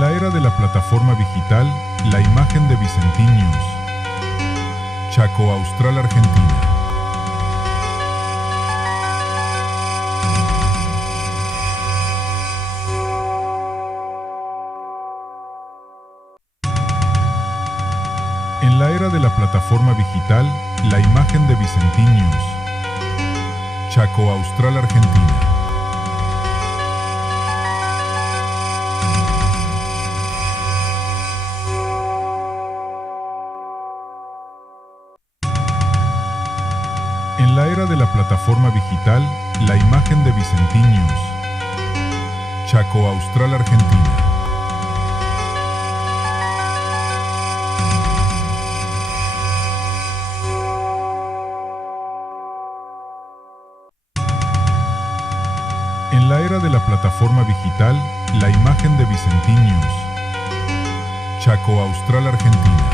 En la era de la plataforma digital, la imagen de Vicentín News. Chaco Austral, Argentina. En la era de la plataforma digital, la imagen de Vicentín News. Chaco Austral, Argentina. En la era de la plataforma digital, la imagen de Vicentín News. Chaco Austral, Argentina. En la era de la plataforma digital, la imagen de Vicentín News. Chaco Austral, Argentina.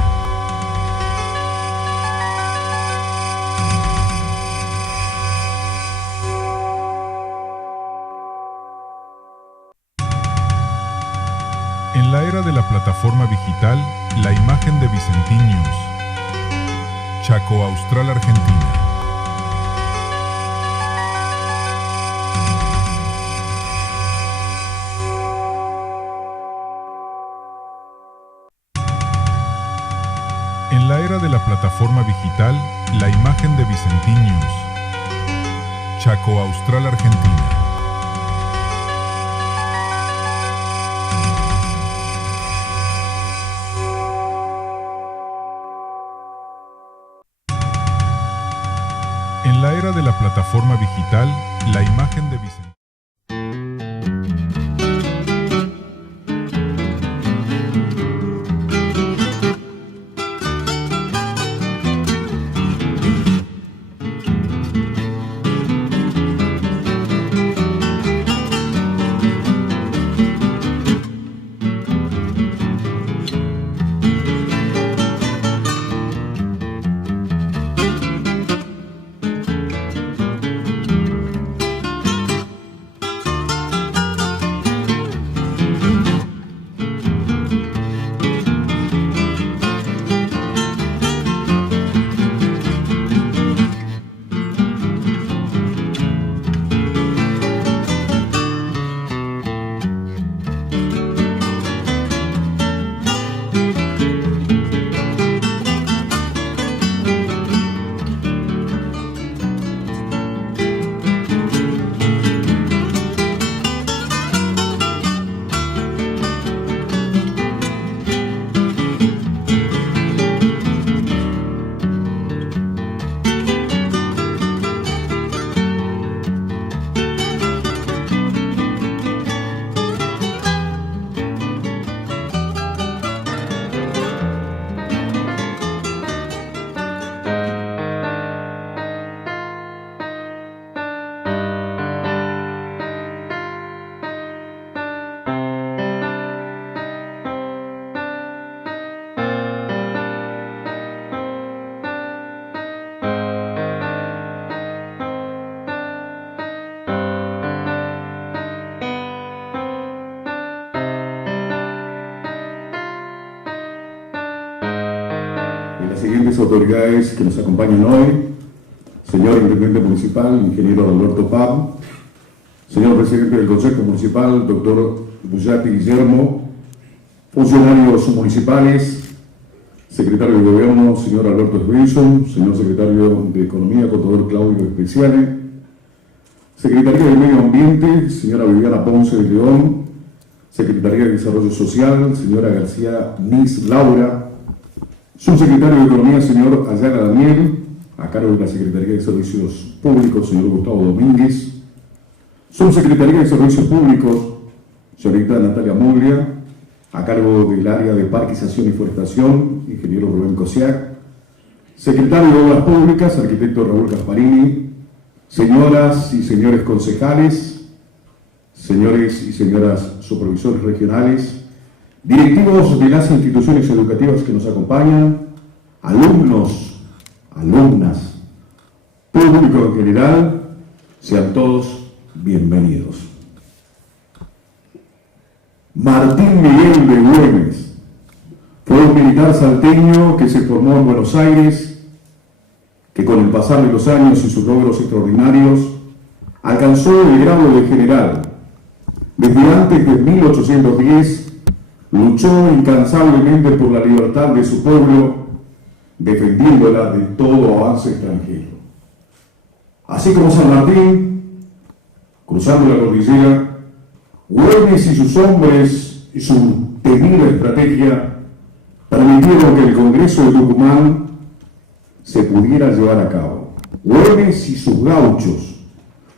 En la era de la plataforma digital, la imagen de Vicentín News. Chaco Austral, Argentina. En la era de la plataforma digital, la imagen de Vicentín News. Chaco Austral, Argentina. En la era de la plataforma digital, la imagen de Vicentín. Las siguientes autoridades que nos acompañan hoy: señor Intendente Municipal, ingeniero Alberto Pab, señor Presidente del Consejo Municipal, doctor Bullati Guillermo, funcionarios municipales, secretario de Gobierno, señor Alberto Wilson, señor Secretario de Economía, contador Claudio Especiale, Secretaría de Medio Ambiente, señora Viviana Ponce de León, Secretaría de Desarrollo Social, señora García Nis Laura, Subsecretario de Economía, señor Ayala Daniel, a cargo de la Secretaría de Servicios Públicos, señor Gustavo Domínguez, Subsecretaría de Servicios Públicos, señorita Natalia Muglia, a cargo del área de Parquización y Forestación, ingeniero Rubén Cosiac, Secretario de Obras Públicas, arquitecto Raúl Gasparini, señoras y señores concejales, señores y señoras supervisores regionales, directivos de las instituciones educativas que nos acompañan, alumnos, alumnas, público en general, sean todos bienvenidos. Martín Miguel de Güemes fue un militar salteño que se formó en Buenos Aires, que con el pasar de los años y sus logros extraordinarios alcanzó el grado de general. Desde antes de 1810 luchó incansablemente por la libertad de su pueblo, defendiéndola de todo avance extranjero. Así como San Martín, cruzando la cordillera, Güemes y sus hombres y su temible estrategia permitieron que el Congreso de Tucumán se pudiera llevar a cabo. Güemes y sus gauchos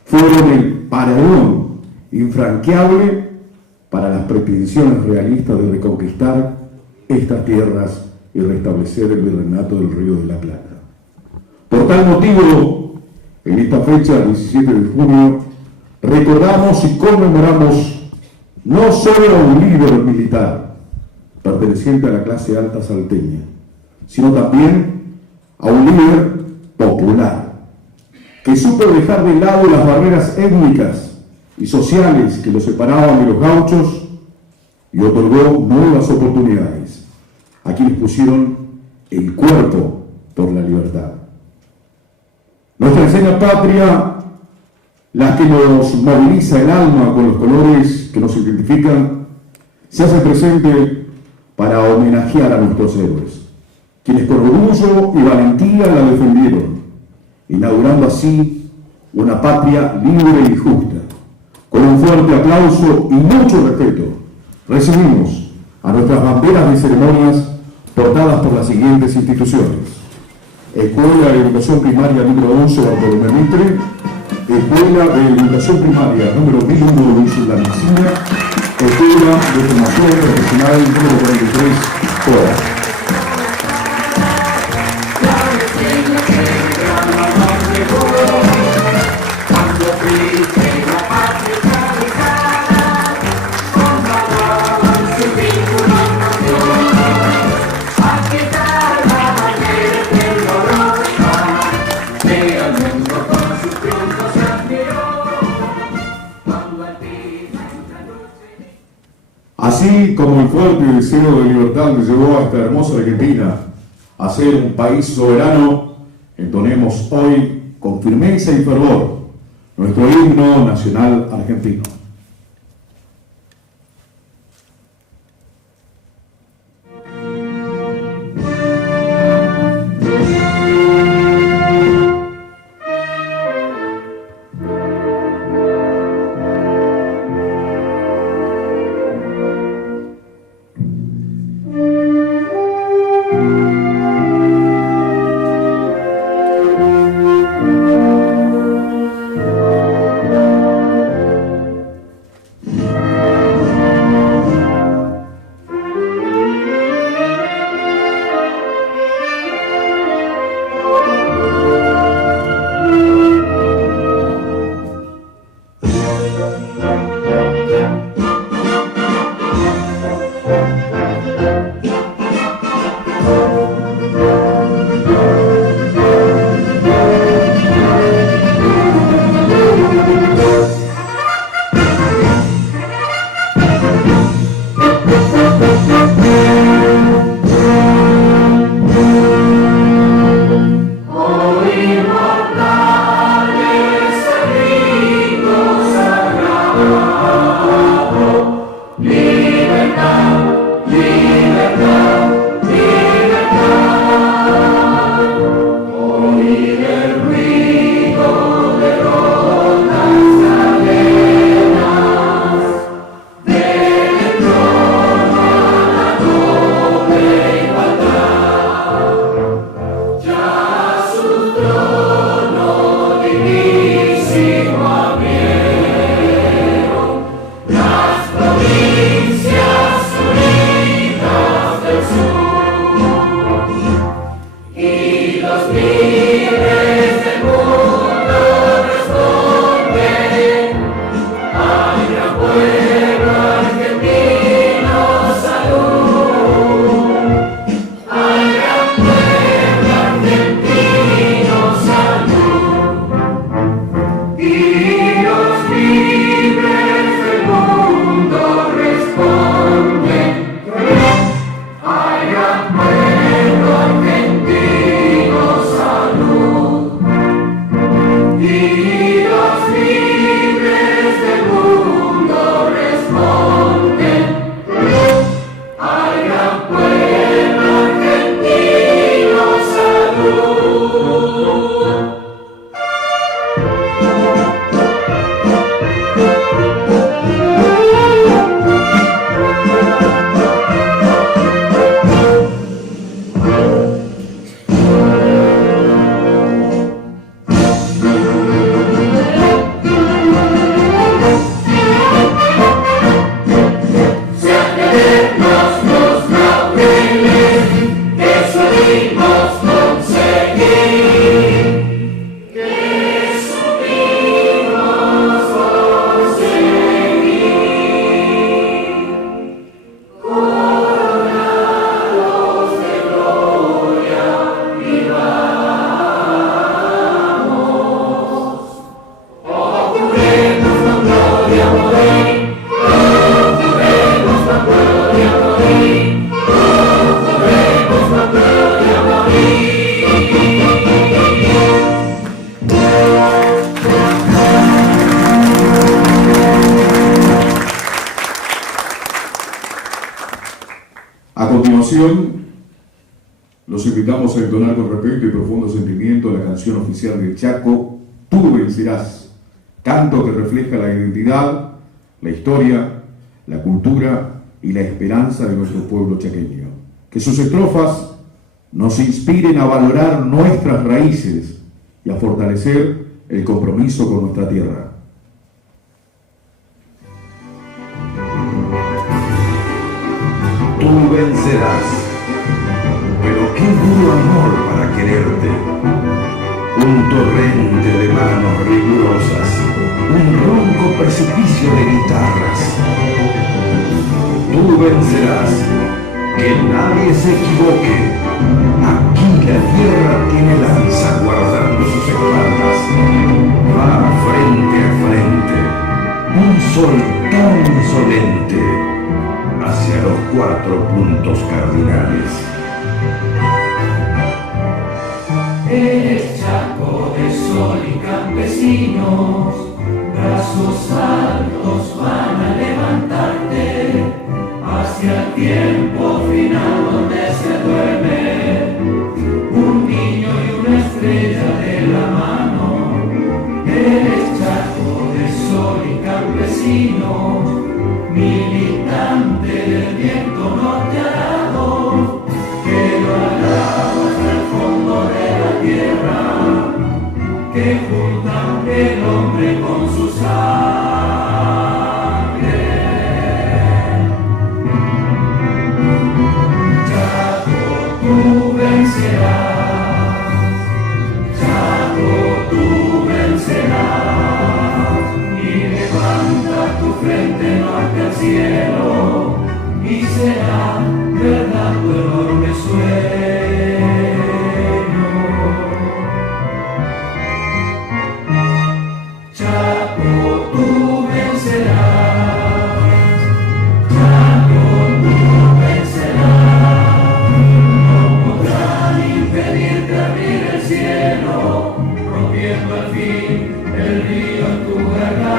fueron el paredón infranqueable para las pretensiones realistas de reconquistar estas tierras y restablecer el virreinato del Río de la Plata. Por tal motivo, en esta fecha, 17 de junio, recordamos y conmemoramos no solo a un líder militar perteneciente a la clase alta salteña, sino también a un líder popular que supo dejar de lado las barreras étnicas y sociales que lo separaban de los gauchos y otorgó nuevas oportunidades a quienes pusieron el cuerpo por la libertad. Nuestra enseña patria, la que nos moviliza el alma con los colores que nos identifican, se hace presente para homenajear a nuestros héroes, quienes con orgullo y valentía la defendieron, inaugurando así una patria libre y justa. Con un fuerte aplauso y mucho respeto, recibimos a nuestras banderas de ceremonias portadas por las siguientes instituciones: Escuela de Educación Primaria número 11 Bartolomé Mitre, Escuela de Educación Primaria número 1001 Luis La Mesina, Escuela de Formación Profesional número 43 Cora. Así como el fuerte deseo de libertad que llevó a esta hermosa Argentina a ser un país soberano, entonemos hoy con firmeza y fervor nuestro himno nacional argentino. continuación, los invitamos a entonar con respeto y profundo sentimiento la canción oficial del Chaco, Tú vencerás, canto que refleja la identidad, la historia, la cultura y la esperanza de nuestro pueblo chaqueño. Que sus estrofas nos inspiren a valorar nuestras raíces y a fortalecer el compromiso con nuestra tierra. Tú vencerás, pero qué duro amor para quererte. Un torrente de manos rigurosas, un ronco precipicio de guitarras. Tú vencerás, que nadie se equivoque. Aquí la tierra tiene lanza guardando sus espaldas. Va frente a frente, un sol tan insolente, hacia los 4 puntos cardinales. Eres Chaco de sol y campesinos, brazos altos van a levantarte hacia el tiempo final donde se duerme un niño y una estrella de la mano. Eres Chaco de sol y campesinos, militante del viento norteado, que lo alaba hasta el fondo de la tierra, que junta el hombre con su sangre. Chaco, tú vencerás, Chaco, tú vencerás, y levanta tu frente norte al cielo, y será verdad tu enorme sueño. Chaco, tú vencerás, Chaco, tú vencerás, no podrán impedirte abrir el cielo, rompiendo al fin el río en tu garganta.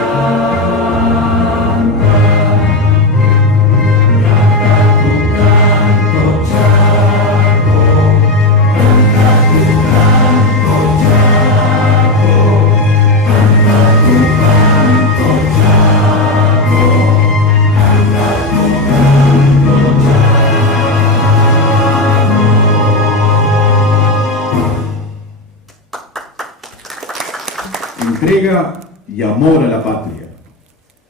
Entrega y amor a la patria.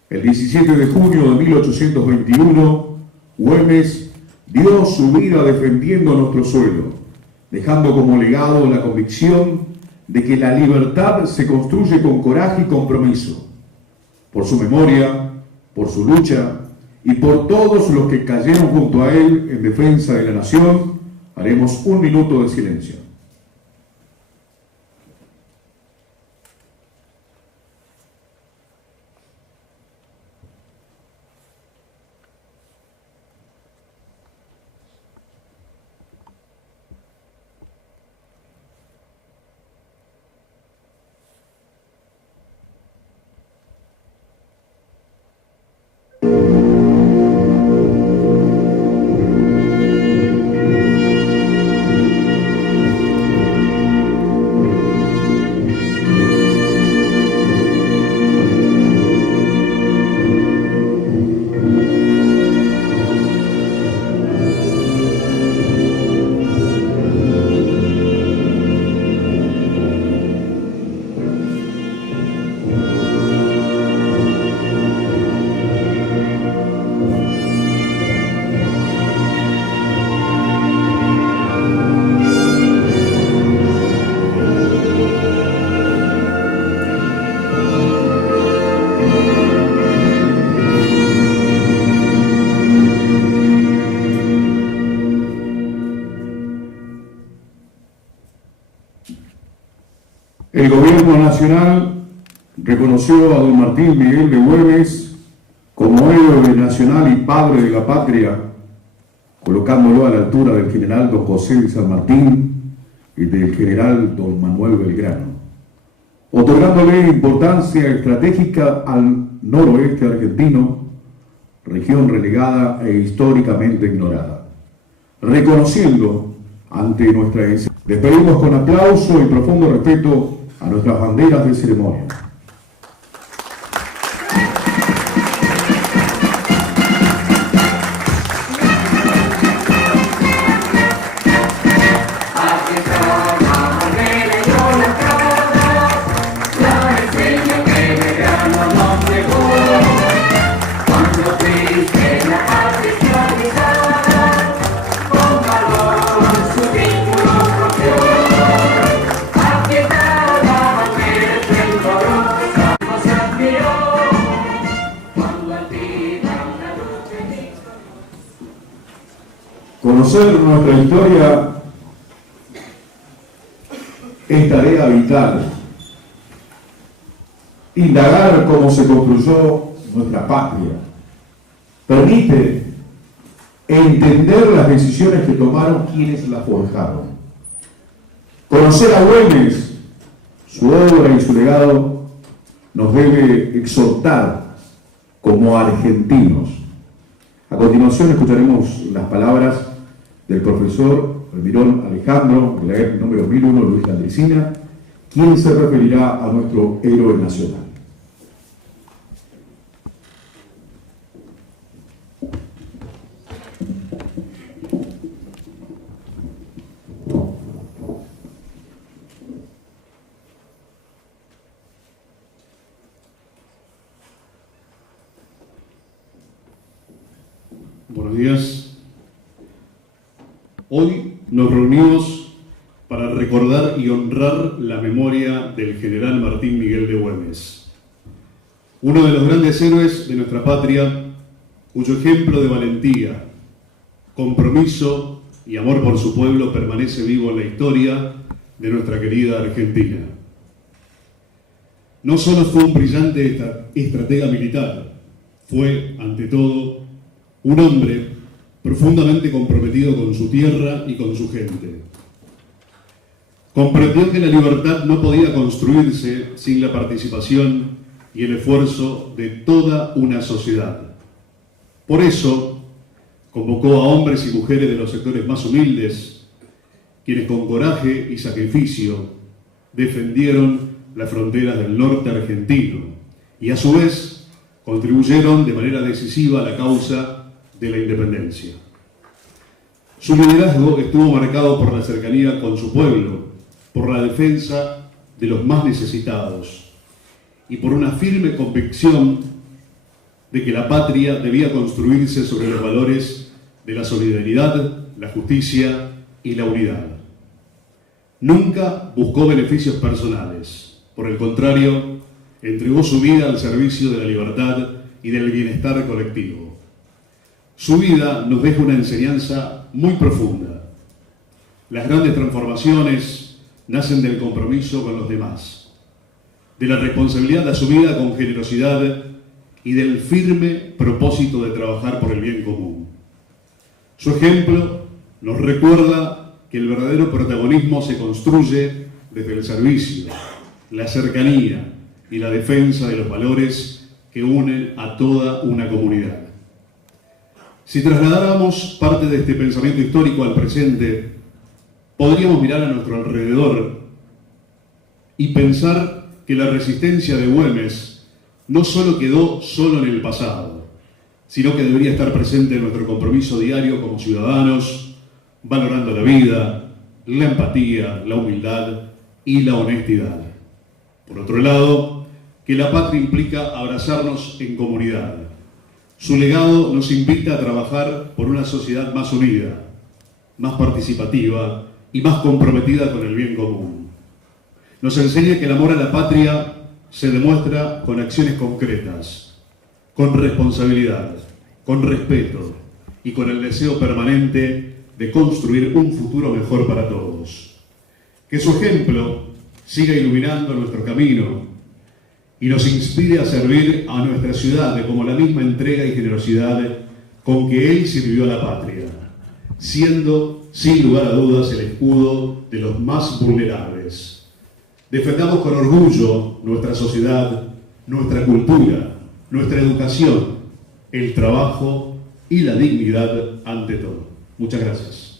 El 17 de junio de 1821, Güemes dio su vida defendiendo nuestro suelo, dejando como legado la convicción de que la libertad se construye con coraje y compromiso. Por su memoria, por su lucha y por todos los que cayeron junto a él en defensa de la nación, haremos un minuto de silencio. El gobierno nacional reconoció a don Martín Miguel de Güemes como héroe nacional y padre de la patria, colocándolo a la altura del general don José de San Martín y del general don Manuel Belgrano, otorgándole importancia estratégica al noroeste argentino, región relegada e históricamente ignorada. reconociendo ante nuestra enseñanza. Despedimos con aplauso y profundo respeto a nuestras banderas de ceremonia. Conocer nuestra historia es tarea vital. Indagar cómo se construyó nuestra patria permite entender las decisiones que tomaron quienes la forjaron. Conocer a Güemes, su obra y su legado, nos debe exhortar como argentinos. A continuación escucharemos las palabras del profesor Almirón Alejandro, de la ERP número 1001, Luis Landricina, quien se referirá a nuestro héroe nacional. Buenos días. Hoy nos reunimos para recordar y honrar la memoria del general Martín Miguel de Güemes, uno de los grandes héroes de nuestra patria, cuyo ejemplo de valentía, compromiso y amor por su pueblo permanece vivo en la historia de nuestra querida Argentina. No solo fue un brillante estratega militar, fue, ante todo, un hombre profundamente comprometido con su tierra y con su gente. Comprendió que la libertad no podía construirse sin la participación y el esfuerzo de toda una sociedad. Por eso, convocó a hombres y mujeres de los sectores más humildes, quienes con coraje y sacrificio defendieron las fronteras del norte argentino y a su vez contribuyeron de manera decisiva a la causa de la independencia. Su liderazgo estuvo marcado por la cercanía con su pueblo, por la defensa de los más necesitados y por una firme convicción de que la patria debía construirse sobre los valores de la solidaridad, la justicia y la unidad. Nunca buscó beneficios personales, por el contrario, entregó su vida al servicio de la libertad y del bienestar colectivo. Su vida nos deja una enseñanza muy profunda. Las grandes transformaciones nacen del compromiso con los demás, de la responsabilidad asumida con generosidad y del firme propósito de trabajar por el bien común. Su ejemplo nos recuerda que el verdadero protagonismo se construye desde el servicio, la cercanía y la defensa de los valores que unen a toda una comunidad. Si trasladáramos parte de este pensamiento histórico al presente, podríamos mirar a nuestro alrededor y pensar que la resistencia de Güemes no solo quedó solo en el pasado, sino que debería estar presente en nuestro compromiso diario como ciudadanos, valorando la vida, la empatía, la humildad y la honestidad. Por otro lado, que la patria implica abrazarnos en comunidad. Su legado nos invita a trabajar por una sociedad más unida, más participativa y más comprometida con el bien común. Nos enseña que el amor a la patria se demuestra con acciones concretas, con responsabilidad, con respeto y con el deseo permanente de construir un futuro mejor para todos. Que su ejemplo siga iluminando nuestro camino y nos inspire a servir a nuestra ciudad como la misma entrega y generosidad con que él sirvió a la patria, siendo, sin lugar a dudas, el escudo de los más vulnerables. Defendamos con orgullo nuestra sociedad, nuestra cultura, nuestra educación, el trabajo y la dignidad ante todo. Muchas gracias.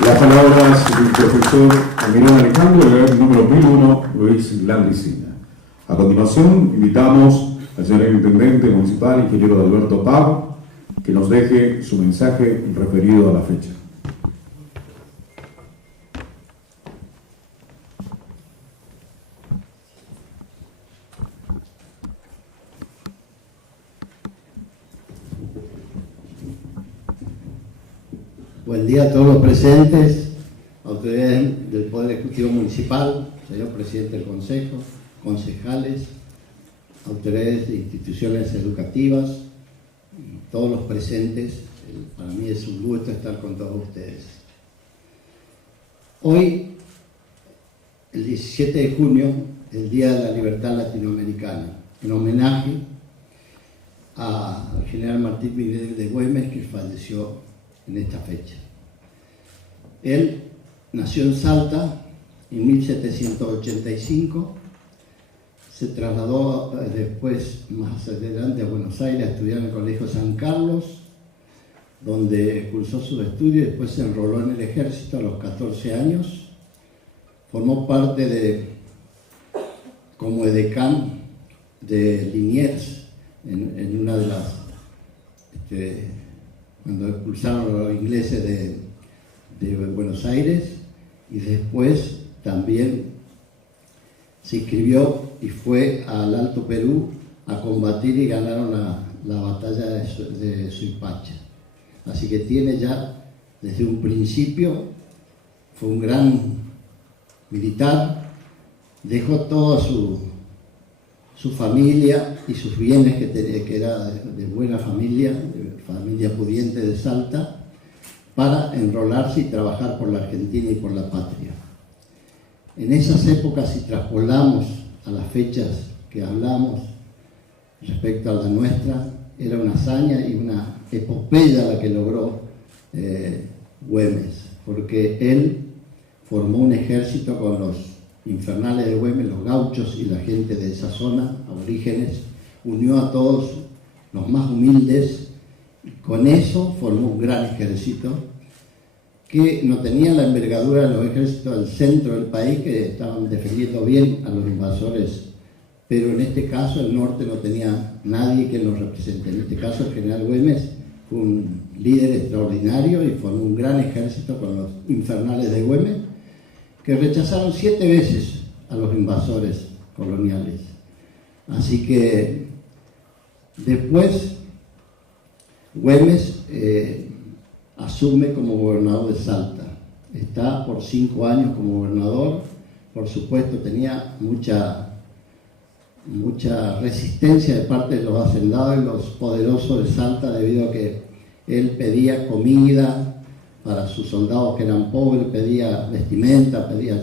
Las palabras del profesor Emiliano Alejandro, el número 1001, Luis Landricina. A continuación, invitamos al señor Intendente Municipal, ingeniero Alberto Pab, que nos deje su mensaje referido a la fecha. Buen día a todos los presentes, autoridades del Poder Ejecutivo Municipal, señor Presidente del Consejo, concejales, autoridades de instituciones educativas y todos los presentes. Para mí es un gusto estar con todos ustedes. Hoy, el 17 de junio, el Día de la Libertad Latinoamericana, en homenaje al general Martín Miguel de Güemes, que falleció en esta fecha. Él nació en Salta en 1785, se trasladó después, más adelante, a Buenos Aires a estudiar en el Colegio San Carlos, donde cursó sus estudios y después se enroló en el ejército a los 14 años. Formó parte como edecán de Liniers en una de las cuando expulsaron a los ingleses de Buenos Aires, y después también se inscribió y fue al Alto Perú a combatir y ganaron la batalla de Suipacha. Así que tiene ya desde un principio, fue un gran militar, dejó toda su familia y sus bienes, que era de buena familia, de familia pudiente de Salta, para enrolarse y trabajar por la Argentina y por la patria. En esas épocas, si traspolamos a las fechas que hablamos respecto a la nuestra, era una hazaña y una epopeya la que logró Güemes, porque él formó un ejército con los infernales de Güemes, los gauchos y la gente de esa zona, aborígenes, unió a todos los más humildes, y con eso formó un gran ejército que no tenía la envergadura de los ejércitos del centro del país, que estaban defendiendo bien a los invasores, pero en este caso el norte no tenía nadie que los represente. En este caso el general Güemes fue un líder extraordinario y formó un gran ejército con los infernales de Güemes, que rechazaron 7 veces a los invasores coloniales. Así que después Güemes asume como gobernador de Salta. Está por 5 años como gobernador. Por supuesto tenía mucha resistencia de parte de los hacendados y los poderosos de Salta, debido a que él pedía comida para sus soldados que eran pobres, pedía vestimenta, pedía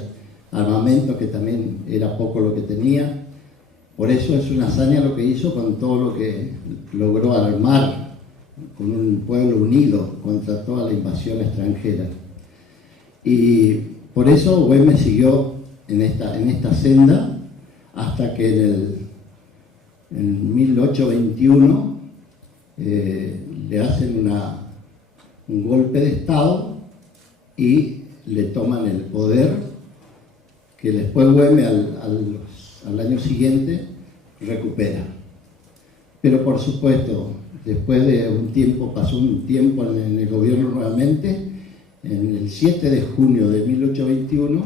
armamento, que también era poco lo que tenía. Por eso es una hazaña lo que hizo, con todo lo que logró armar, con un pueblo unido contra toda la invasión extranjera. Y por eso Güemes siguió en esta senda hasta que en 1821 le hacen un golpe de Estado y le toman el poder, que después Güemes al año siguiente recupera. Pero por supuesto, después de un tiempo, pasó un tiempo en el gobierno nuevamente. En el 7 de junio de 1821,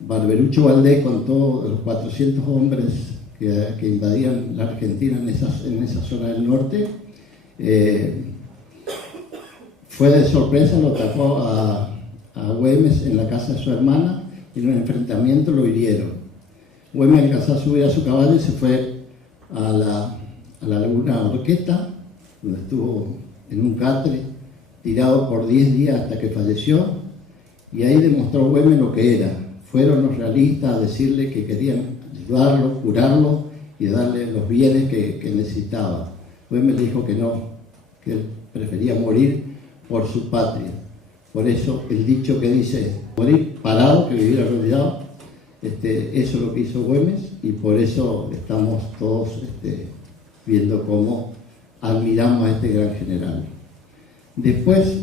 Barberucho Valdés, con todos los 400 hombres que invadían la Argentina en esa zona del norte, fue de sorpresa, lo atacó a Güemes en la casa de su hermana, y en un enfrentamiento lo hirieron. Güemes alcanzó a subir a su caballo y se fue a la laguna Orqueta, donde estuvo en un catre tirado por 10 días hasta que falleció, y ahí demostró Güemes lo que era. Fueron los realistas a decirle que querían ayudarlo, curarlo y darle los bienes que necesitaba. Güemes dijo que no, que él prefería morir por su patria. Por eso el dicho que dice, morir parado que vivir arrodillado, eso es lo que hizo Güemes, y por eso estamos todos viendo cómo admiramos a este gran general. Después,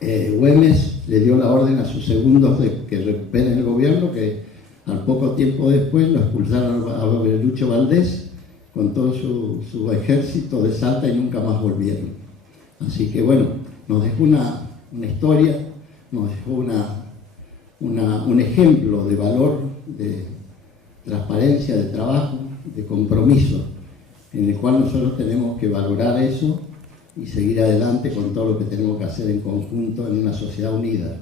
Güemes le dio la orden a sus segundos de que recuperen el gobierno, que al poco tiempo después lo expulsaron a Lucho Valdés con todo su ejército de Salta y nunca más volvieron. Así que bueno, nos dejó una historia, nos dejó un ejemplo de valor, de transparencia, de trabajo, de compromiso, en el cual nosotros tenemos que valorar eso y seguir adelante con todo lo que tenemos que hacer en conjunto en una sociedad unida.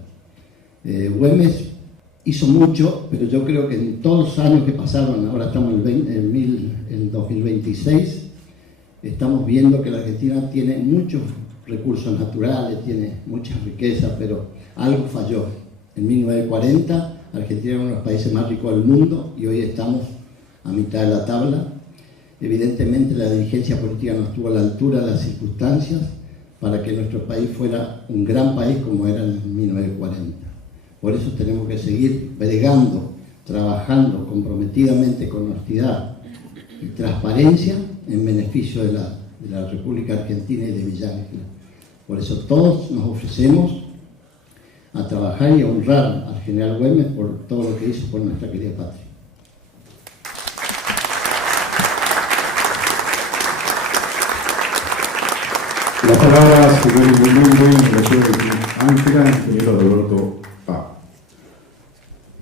Güemes hizo mucho, pero yo creo que en todos los años que pasaron, ahora estamos en 2026, estamos viendo que la Argentina tiene muchos recursos naturales, tiene muchas riquezas, pero algo falló. En 1940, Argentina era uno de los países más ricos del mundo y hoy estamos a mitad de la tabla. Evidentemente la dirigencia política no estuvo a la altura de las circunstancias para que nuestro país fuera un gran país como era en 1940. Por eso tenemos que seguir bregando, trabajando comprometidamente con honestidad y transparencia en beneficio de la República Argentina y de Villa Ángela. Por eso todos nos ofrecemos a trabajar y a honrar al general Güemes por todo lo que hizo por nuestra querida patria. Las palabras que dio el intendente en la ciudad de Ángela, ingeniero Alberto Pab.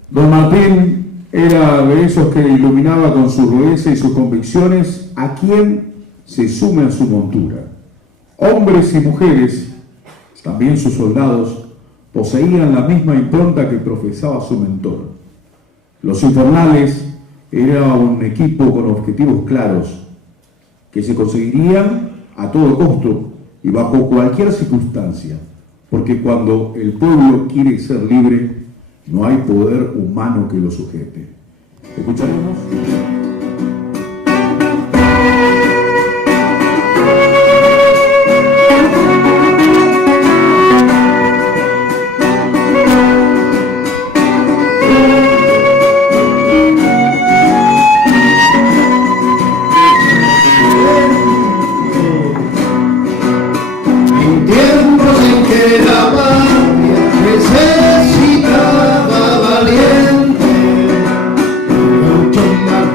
Don Martín era de esos que iluminaba con su rudeza y sus convicciones a quien se sume a su montura. Hombres y mujeres, también sus soldados, poseían la misma impronta que profesaba su mentor. Los infernales era un equipo con objetivos claros, que se conseguirían a todo costo y bajo cualquier circunstancia, porque cuando el pueblo quiere ser libre, no hay poder humano que lo sujete. ¿Escucharemos? Necesitaba valiente, mucho más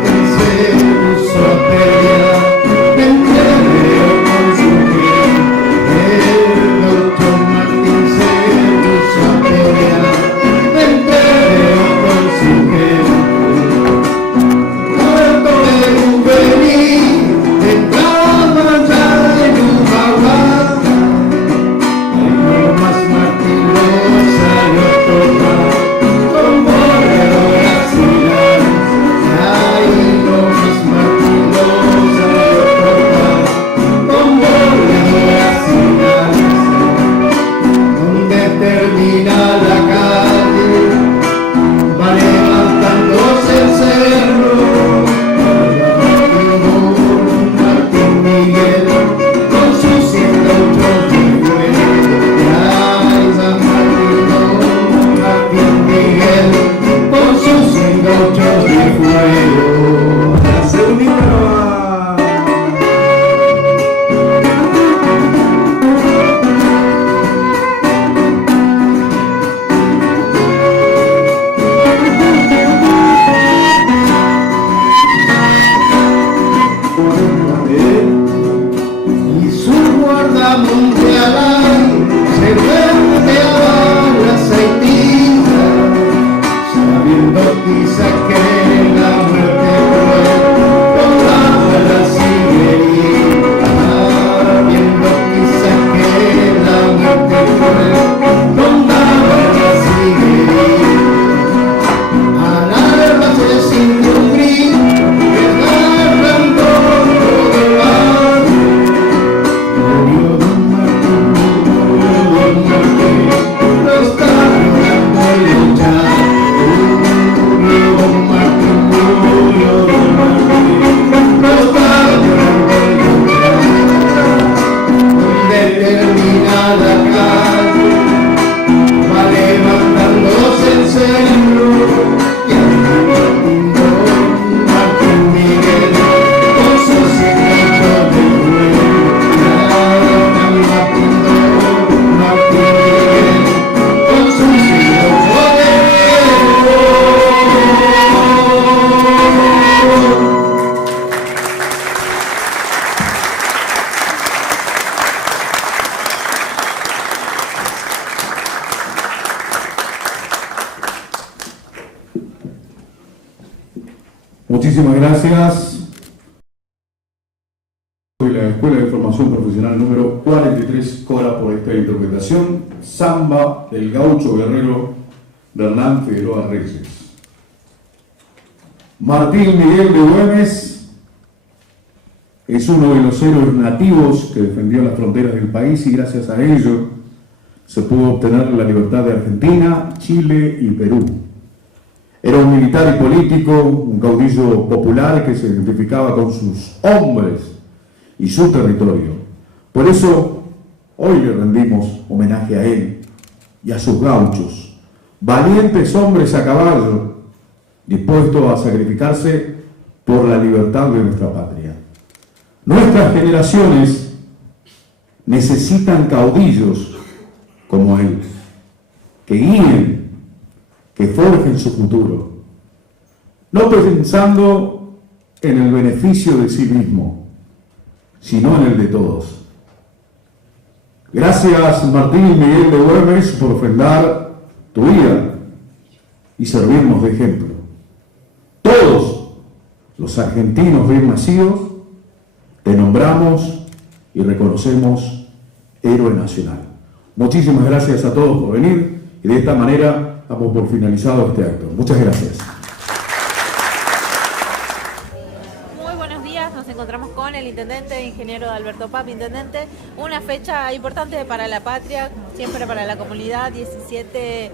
Muchísimas gracias. La Escuela de Formación Profesional número 43 cobra por esta interpretación Samba del Gaucho Guerrero de Hernán Figueroa Reyes. Martín Miguel de Güemes es uno de los héroes nativos que defendió las fronteras del país y gracias a ello se pudo obtener la libertad de Argentina, Chile y Perú. Era un militar y político, un caudillo popular que se identificaba con sus hombres y su territorio. Por eso, hoy le rendimos homenaje a él y a sus gauchos, valientes hombres a caballo, dispuestos a sacrificarse por la libertad de nuestra patria. Nuestras generaciones necesitan caudillos como él, que guíen, que forjen su futuro, no pensando en el beneficio de sí mismo, sino en el de todos. Gracias, Martín Miguel de Güemes, por ofrendar tu vida y servirnos de ejemplo. Todos los argentinos bien nacidos te nombramos y reconocemos héroe nacional. Muchísimas gracias a todos por venir y de esta manera damos por finalizado este acto. Muchas gracias. Muy buenos días, nos encontramos con el intendente, ingeniero Alberto Papp. Intendente, una fecha importante para la patria, como siempre para la comunidad, 17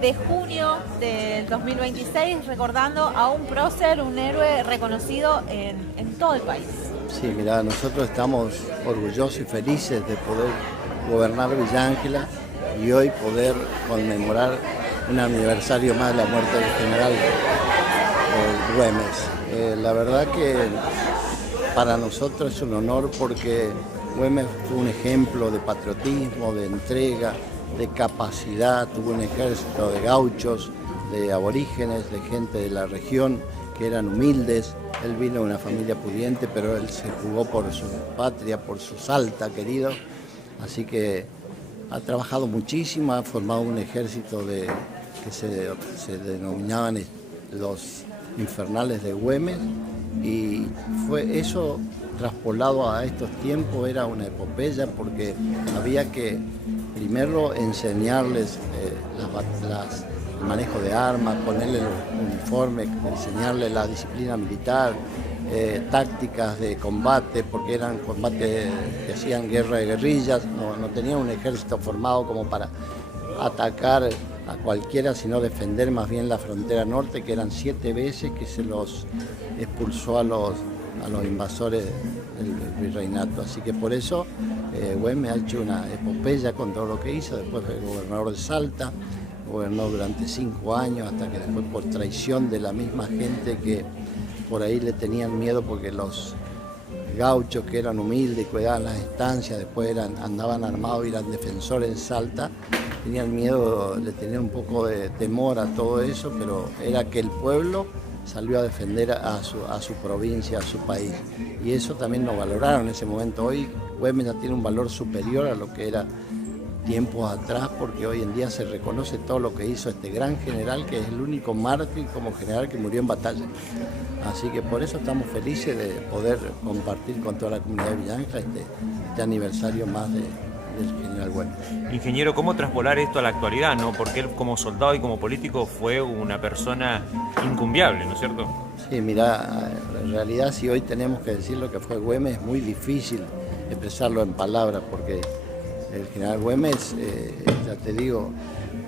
de junio del 2026, recordando a un prócer, un héroe reconocido en todo el país. Sí, mira, nosotros estamos orgullosos y felices de poder gobernar Villa Ángela y hoy poder conmemorar un aniversario más de la muerte del general Güemes. La verdad que para nosotros es un honor porque Güemes fue un ejemplo de patriotismo, de entrega, de capacidad, tuvo un ejército de gauchos, de aborígenes, de gente de la región que eran humildes. Él vino de una familia pudiente, pero él se jugó por su patria, por su Salta querido, así que ha trabajado muchísimo, ha formado un ejército que se denominaban los infernales de Güemes, y fue eso traspolado a estos tiempos, era una epopeya porque había que primero enseñarles el manejo de armas, ponerles el uniforme, enseñarles la disciplina militar, tácticas de combate, porque eran combates que hacían guerra de guerrillas, no tenían un ejército formado como para atacar a cualquiera, sino defender más bien la frontera norte, que eran 7 veces que se los expulsó a los invasores del virreinato. Así que por eso Güemes ha hecho una epopeya con todo lo que hizo. Después fue gobernador de Salta, gobernó durante 5 años, hasta que después, por traición de la misma gente que por ahí le tenían miedo, porque los gauchos que eran humildes y cuidaban las estancias, después andaban armados y eran defensores en Salta, tenían miedo, le tenían un poco de temor a todo eso, pero era que el pueblo salió a defender a su provincia, a su país. Y eso también lo valoraron en ese momento. Hoy Güemes ya tiene un valor superior a lo que era tiempos atrás, porque hoy en día se reconoce todo lo que hizo este gran general, que es el único mártir como general que murió en batalla. Así que por eso estamos felices de poder compartir con toda la comunidad de Villa Ángela este aniversario más del general Güemes. Ingeniero, ¿cómo traspolar esto a la actualidad, no? Porque él como soldado y como político fue una persona incumbiable, ¿no es cierto? Sí, mira, en realidad si hoy tenemos que decir lo que fue Güemes, es muy difícil expresarlo en palabras, porque el general Güemes, ya te digo,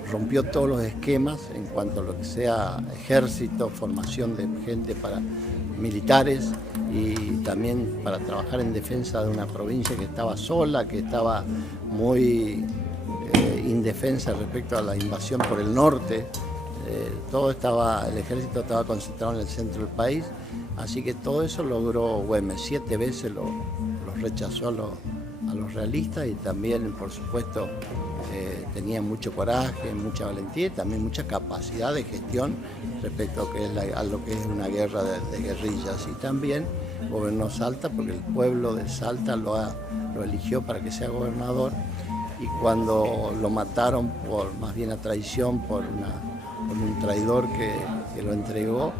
rompió todos los esquemas en cuanto a lo que sea ejército, formación de gente para militares y también para trabajar en defensa de una provincia que estaba sola, que estaba muy indefensa respecto a la invasión por el norte. El ejército estaba concentrado en el centro del país, así que todo eso logró Güemes. 7 veces los rechazó a los realistas y también, por supuesto, tenía mucho coraje, mucha valentía y también mucha capacidad de gestión respecto a lo que es una guerra de guerrillas. Y también gobernó Salta porque el pueblo de Salta lo eligió para que sea gobernador, y cuando lo mataron más bien a traición por un traidor que lo entregó,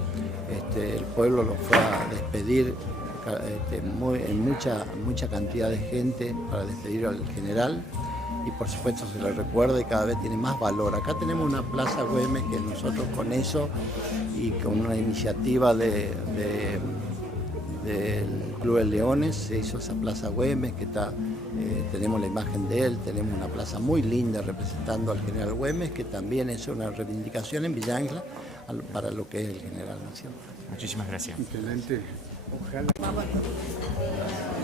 el pueblo lo fue a despedir en mucha cantidad de gente para despedir al general, y por supuesto se le recuerda y cada vez tiene más valor. Acá tenemos una Plaza Güemes que nosotros con eso y con una iniciativa del Club de Leones se hizo esa Plaza Güemes que tenemos la imagen de él, tenemos una plaza muy linda representando al general Güemes, que también es una reivindicación en Villa Ángela para lo que es el general Nación. Muchísimas gracias. Excelente. Ojalá.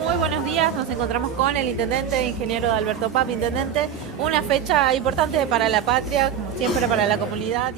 Muy buenos días, nos encontramos con el intendente, ingeniero Alberto Pap, intendente. Una fecha importante para la patria, siempre para la comunidad.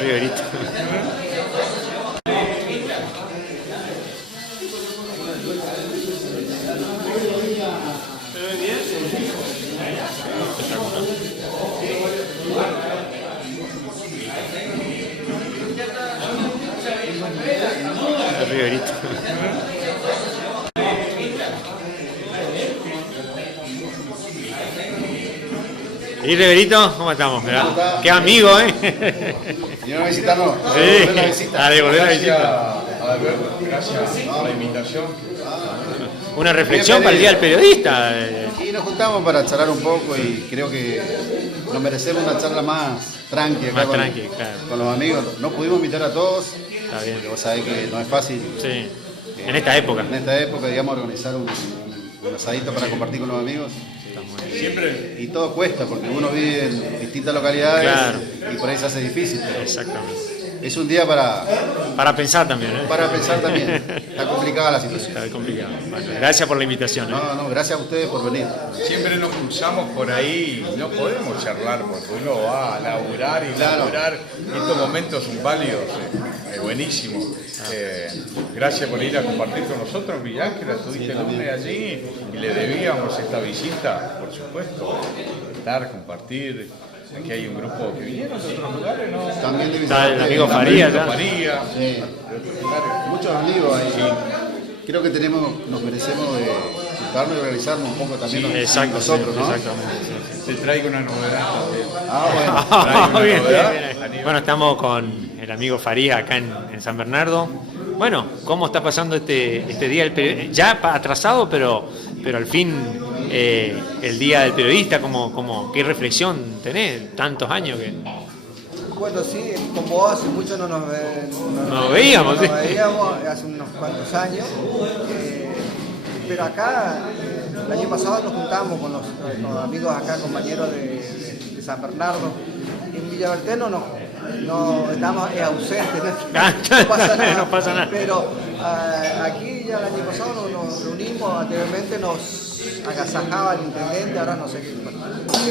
Riverito. El Riverito. El Riverito. ¿Y Riverito? ¿Cómo estamos? ¿Verdad? Qué amigo, ¿eh? ¿Vinieron a visitarnos? Sí, a devolver la visita. Alberto, gracias a la invitación. Una reflexión para el Día del Periodista. Y nos juntamos para charlar un poco y creo que nos merecemos una charla más tranquila. Más tranqui, claro. Con los amigos. No pudimos invitar a todos. Está bien. Vos sabés que no es fácil. Sí. En esta época. En esta época, digamos, organizar un asadito para compartir con los amigos. Siempre. Y todo cuesta porque uno vive en distintas localidades, claro, y por ahí se hace difícil. Pero exactamente. Es un día para pensar también, ¿eh? Para pensar también. Está complicada la situación. Está complicada. Bueno, gracias por la invitación. ¿eh? No, gracias a ustedes por venir. Siempre nos cruzamos por ahí y no podemos charlar porque uno va a laburar y laburar. Estos momentos son válidos, buenísimo. Gracias por ir a compartir con nosotros, Miguel, que la tuviste el lunes allí y le debíamos esta visita, por supuesto. Estar, compartir. Aquí hay un grupo que vinieron de otros lugares, ¿no? También está el amigo Faría, Faría. Sí. Muchos amigos ahí. Sí. Creo que nos merecemos juntarnos y organizarnos un poco también nosotros, ¿no? Exactamente. Sí. Te traigo una Bueno. novedad también. Bien. Bueno, estamos con el amigo Faría acá en San Bernardo. Bueno, ¿cómo está pasando este día del periodista? Ya atrasado, pero al fin el día del periodista, ¿qué reflexión tenés? Tantos años que... Bueno, sí, con vos hace mucho no nos veíamos, hace unos cuantos años. Pero acá, el año pasado nos juntamos con los amigos acá, compañeros de San Bernardo. En Villaberteno no estamos ausentes, no pasa nada. Pero aquí ya el año pasado nos reunimos, anteriormente nos agasajaba el intendente, ahora no sé qué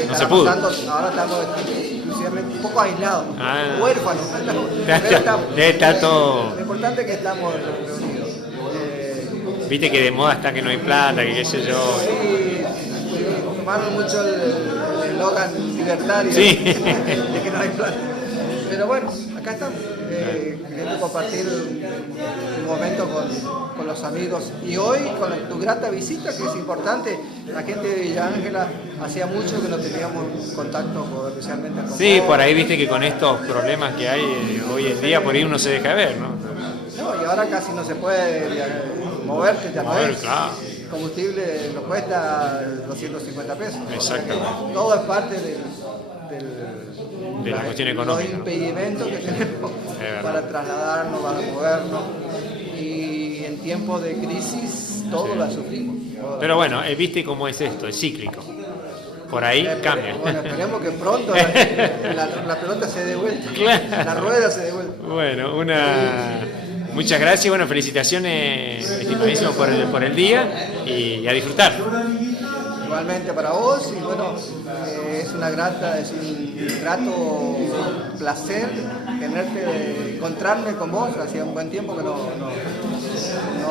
no se pudo. Ahora estamos exclusivamente un poco aislados, huérfanos. Está todo. Lo importante es que estamos reunidos. Viste que de moda está que no hay plata, que qué sé yo. Sí, tomaron mucho el eslogan libertario, sí. De que no hay plata. Pero bueno, acá estamos, queriendo compartir un momento con los amigos. Y hoy, con tu grata visita, que es importante, la gente de Villa Ángela hacía mucho que no teníamos contacto, especialmente con sí, vos. Por ahí viste que con estos problemas que hay hoy en día, por ahí uno se deja ver, ¿no? No, y ahora casi no se puede moverte, ya no es. Claro. El combustible nos cuesta 250 pesos. Exactamente. Todo es parte de la cuestión económica. Los impedimentos que tenemos para trasladarnos, para movernos. Y en tiempos de crisis todo la sufrimos. Pero bueno, viste cómo es esto, es cíclico. Por ahí cambia. Bueno, esperemos que pronto la pelota se dé vuelta, claro. La rueda se dé vuelta. Bueno, muchas gracias, bueno, felicitaciones, estimadísimo, por el día y a disfrutar. Igualmente para vos, y bueno, es un grato placer encontrarme con vos. Hacía un buen tiempo que no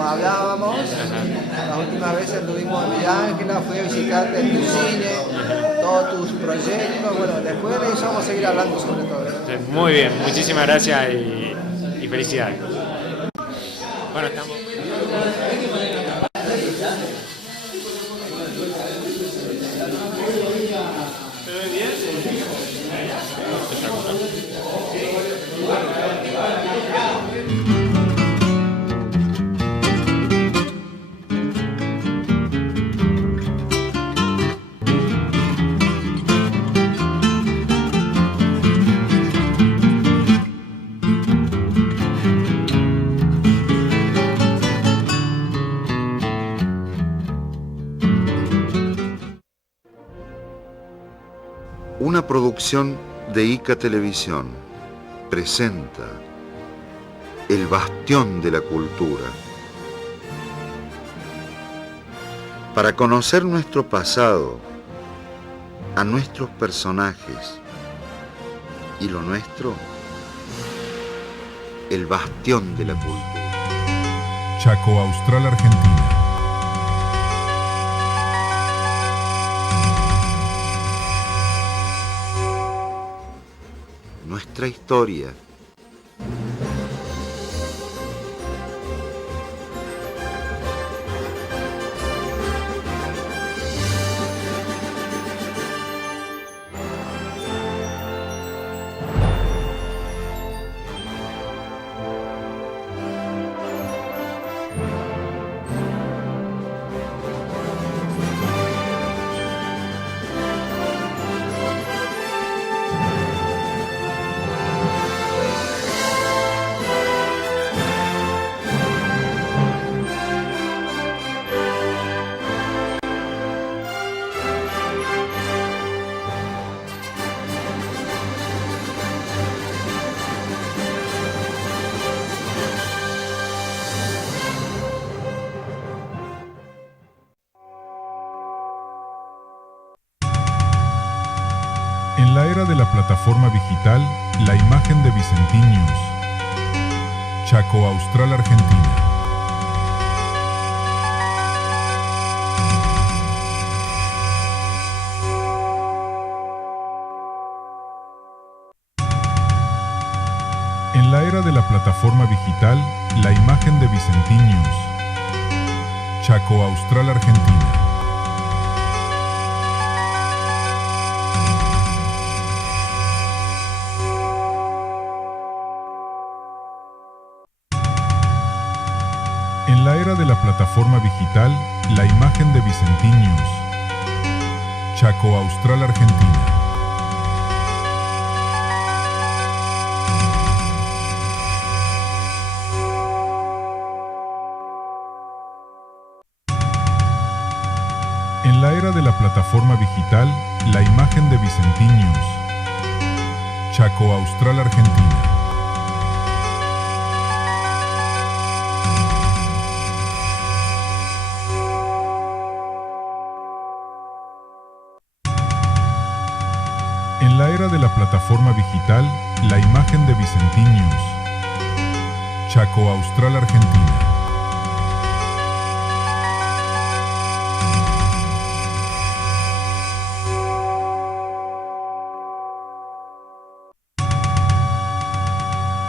hablábamos. Las últimas veces estuvimos en Villa Ángela, fui a visitarte en tu cine, todos tus proyectos. Bueno, después de eso vamos a seguir hablando sobre todo. Muy bien, muchísimas gracias y felicidades. Bueno, estamos... Una producción de ICA Televisión presenta El Bastión de la Cultura, Para conocer nuestro pasado, a nuestros personajes y lo nuestro, el bastión de la cultura. Chaco Austral, Argentina. Nuestra historia. En la era de la plataforma digital, la imagen de Vicentín News. Chaco Austral, Argentina. En la era de la plataforma digital, la imagen de Vicentín News. Chaco Austral, Argentina. En la era de la plataforma digital, la imagen de Vicentín News. Chaco Austral, Argentina. En la era de la plataforma digital, la imagen de Vicentín News. Chaco Austral, Argentina. En la era de la plataforma digital, la imagen de Vicentín News. Chaco Austral, Argentina.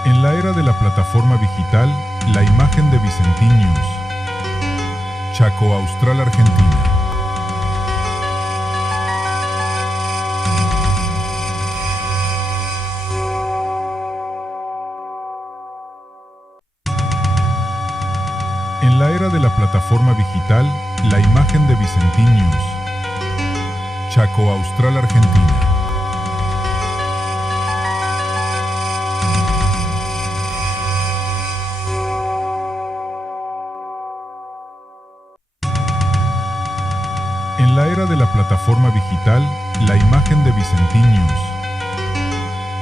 En la era de la plataforma digital, la imagen de Vicentín News. Chaco Austral, Argentina. En la era de la plataforma digital, la imagen de Vicentín News. Chaco Austral, Argentina. En la era de la plataforma digital, la imagen de Vicentín News.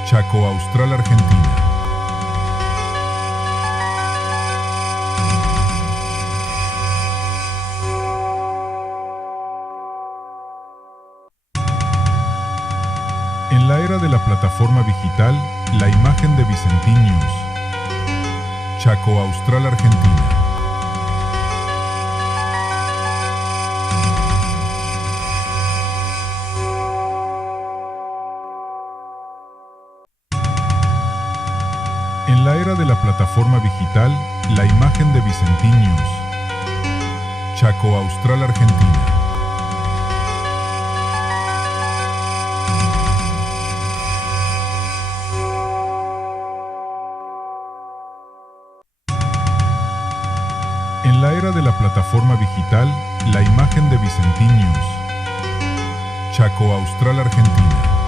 Chaco Austral, Argentina. En la era de la plataforma digital, la imagen de Vicentín News. Chaco Austral, Argentina. En la era de la plataforma digital, la imagen de Vicentín News. Chaco Austral, Argentina. En la era de la plataforma digital, la imagen de Vicentín News. Chaco Austral, Argentina.